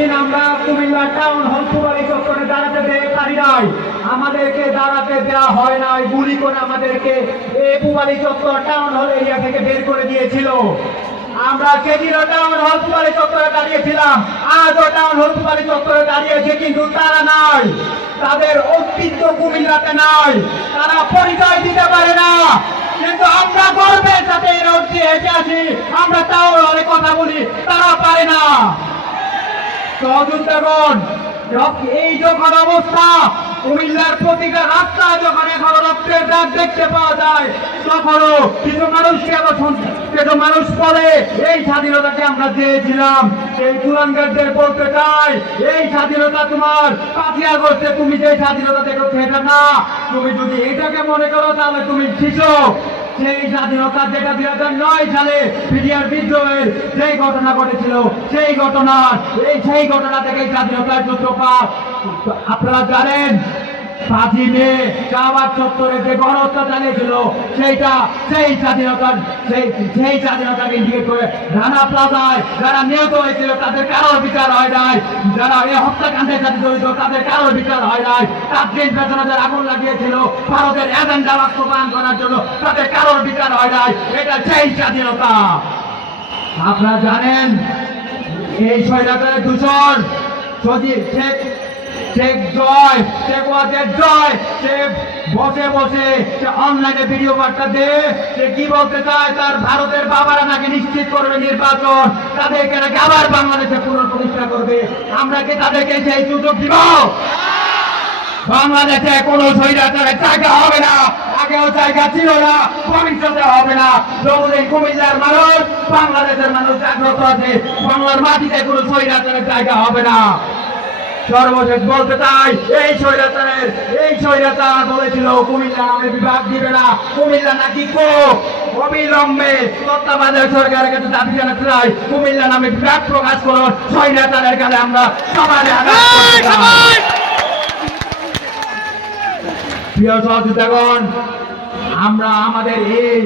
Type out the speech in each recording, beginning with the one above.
সেদিন আমরা Comilla town hall পুবালী চত্বরে দাঁড়াতে পারি নাই, আমাদেরকে দাঁড়াতে দেওয়া হয় নাই, গুলি করে আমাদেরকে এই পুবালী চত্বর টাউন হল এরিয়া থেকে বের করে দিয়েছিল। আমরা সেদিনও টাউন হল পুবালী চত্বরে দাঁড়িয়েছিলাম, আজও টাউন হল পুবালী চত্বরে দাঁড়িয়েছে, কিন্তু তারা নাই, তাদের অস্তিত্ব কুমিল্লাতে নাই, তারা পরিচয় দিতে পারে না। কিন্তু আমরা গর্বের সাথে এই রোড দিয়ে হেঁটে আসি, আমরা টাউন হলে কথা বলি, তারা পারে না। সহযোদ্ধাগণ, এই যখন অবস্থা, কুমিল্লার প্রতিটা রাস্তা যখন এখন রক্তের দাগ দেখতে পাওয়া যায়, তখনও কিছু মানুষ বলে এই স্বাধীনতাকে আমরা চেয়েছিলাম। সেই কুলাঙ্গারদের বলতে চাই, এই স্বাধীনতা তোমার 5ই আগস্টে তুমি যে স্বাধীনতা দেখো সেটা না। তুমি যদি এটাকে মনে করো তাহলে তুমি শিশু। সেই স্বাধীনতা যেটা 2009 সালে পিডিআর বিদ্রোহের যে ঘটনা ঘটেছিল, সেই ঘটনা থেকে স্বাধীনতার যুদ্ধপাত আপনারা জানেন। 5ই মে শাহবাগ চত্বরে যে গণহত্যা চালিয়েছিল সেই স্বাধীনতাকে ইন্ডিকেট করে রানা প্লাজায় যারা নিহত হয়েছিল তাদের কারোর বিচার হয় নাই, যারা এই হত্যাকাণ্ডের সাথে জড়িত তাদের কারোর বিচার হয় নাই, তাদের পেছনে যারা আগুন লাগিয়েছিল ভারতের এজেন্ডা বাস্তবায়ন করার জন্য তাদের কারোর বিচার হয় নাই। এটা সেই স্বাধীনতা। আপনারা জানেন এই স্বৈরাচারের দূষণ শেখ ওয়াজেদ জয়, সে বসে অনলাইনে ভিডিও বার্তা দিয়ে সে কি বলতে চায়, তার ভারতের বাবারা নাকি নিশ্চিত করবে নির্বাচন, তাদেরকে নাকি আবার বাংলাদেশে পুনঃপ্রতিষ্ঠা করবে। আমরা কি তাদেরকে সেই সুযোগ দিব? বাংলাদেশে কোনো স্বৈরাচারের জায়গা হবে না, আগেও জায়গা ছিল না, ভবিষ্যতে হবে না। যতদিন কুমিল্লার মানুষ, বাংলাদেশের মানুষ জাগ্রত আছে, বাংলার মাটিতে কোনো স্বৈরাচারের জায়গা হবে না। সর্বশেষ বলতে চাই, এই স্বৈরাচার বলেছিল কুমিল্লা নামে বিভাগ দিবে না, কুমিল্লা নাকি অবিলম্বে তত্ত্বাবধায়ক সরকারের কাছে দাবি জানাতে চাই, কুমিল্লা নামে বিভাগ প্রকাশ করুন, স্বৈরাচারের কালে আমরা সমাজে প্রিয় সহযোদ্ধাগণ, আমরা আমাদের এই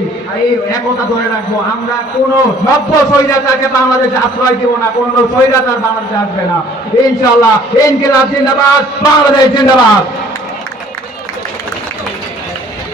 একতা ধরে রাখবো। আমরা কোন নব্য স্বৈরাচারকে বাংলাদেশে আশ্রয় দিব না, কোন স্বৈরাচার বাংলাদেশে আসবে না ইনশাআল্লাহ। ইনকিলাব জিন্দাবাদ, বাংলাদেশ জিন্দাবাদ।